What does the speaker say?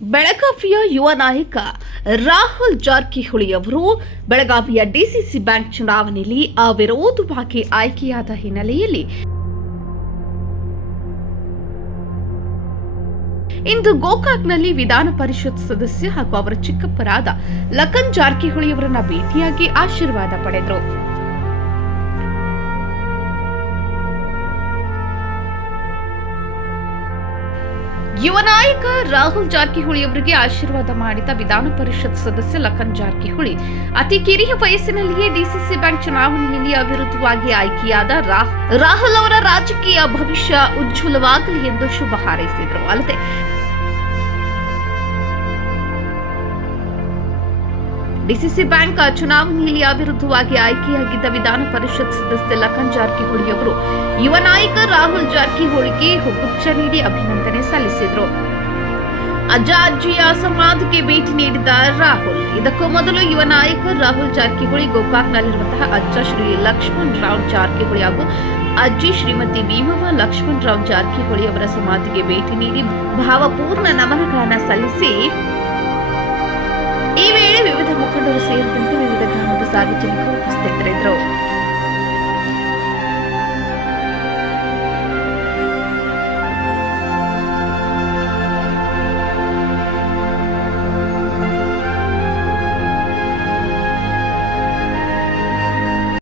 ಬೆಳಗಾವಿಯ ಯುವ ನಾಯಕ ರಾಹುಲ್ ಜಾರಕಿಹೊಳಿ ಅವರು ಬೆಳಗಾವಿಯ ಡಿಸಿಸಿ ಬ್ಯಾಂಕ್ ಚುನಾವಣೆಯಲ್ಲಿ ಅವಿರೋಧವಾಗಿ ಆಯ್ಕೆಯಾದ ಹಿನ್ನೆಲೆಯಲ್ಲಿ ಇಂದು ಗೋಕಾಕ್ನಲ್ಲಿ ವಿಧಾನ ಪರಿಷತ್ ಸದಸ್ಯ ಹಾಗೂ ಅವರ ಚಿಕ್ಕಪ್ಪರಾದ ಲಖನ್ ಜಾರಕಿಹೊಳಿ ಅವರನ್ನ ಭೇಟಿಯಾಗಿ ಆಶೀರ್ವಾದ ಪಡೆದರು. ಯುವ ನಾಯಕ ರಾಹುಲ್ ಜಾರಕಿಹೊಳಿ ಅವರಿಗೆ ಆಶೀರ್ವಾದ ಮಾಡಿದ ವಿಧಾನ ಪರಿಷತ್ ಸದಸ್ಯ ಲಖನ್ ಜಾರಕಿಹೊಳಿ. ಅತಿ ಕಿರಿಯ ವಯಸ್ಸಿನಲ್ಲಿಯೇ ಡಿಸಿಸಿ ಬ್ಯಾಂಕ್ ಚುನಾವಣೆಯಲ್ಲಿ ಅವಿರುದ್ಧವಾಗಿ ಆಯ್ಕೆಯಾದ ರಾಹುಲ್ ಅವರ ರಾಜಕೀಯ ಭವಿಷ್ಯ ಉಜ್ವಲವಾಗಲಿ ಎಂದು ಶುಭ ಹಾರೈಸಿದರು. ಅಲ್ಲದೆ ಡಿಸಿಸಿ ಬ್ಯಾಂಕ್ ಚುನಾವಣೆಯಲ್ಲಿ ಅವಿರುದ್ಧವಾಗಿ ಆಯ್ಕೆಯಾಗಿದ್ದ ವಿಧಾನ ಪರಿಷತ್ ಸದಸ್ಯ ಲಖನ್ ಜಾರಕಿಹೊಳಿ ಅವರು, ಯುವ ನಾಯಕ ರಾಹುಲ್ ಜಾರಕಿಹೊಳಿಗೆ ಹುಗುಚ್ಛ ನೀಡಿ ಅಭಿನಂದನೆ ಸಲ್ಲಿಸಿದರು. ಅಜ್ಜ ಅಜ್ಜಿಯ ಸಮಾಧಿಗೆ ಭೇಟಿ ನೀಡಿದ ರಾಹುಲ್, ಇದಕ್ಕೂ ಮೊದಲು ಯುವ ನಾಯಕ ರಾಹುಲ್ ಜಾರಕಿಹೊಳಿ ಗೋಕಾಕ್ನಲ್ಲಿರುವಂತಹ ಅಜ್ಜ ಶ್ರೀ ಲಕ್ಷ್ಮಣ್ ರಾವ್ ಜಾರಕಿಹೊಳಿ ಹಾಗೂ ಅಜ್ಜಿ ಶ್ರೀಮತಿ ಭೀಮವ್ವ ಲಕ್ಷ್ಮಣ್ ರಾವ್ ಜಾರಕಿಹೊಳಿ ಅವರ ಸಮಾಧಿಗೆ ಭೇಟಿ ನೀಡಿ ಭಾವಪೂರ್ಣ ನಮನಗಳನ್ನು ಸಲ್ಲಿಸಿ, ಈ ವೇಳೆ ವಿವಿಧ ಮುಖಂಡರು ಸೇರಿದಂತೆ ವಿವಿಧ ಗ್ರಾಮದ ಸಾರ್ವಜನಿಕರು ಉಪಸ್ಥಿತರಿದ್ದರು.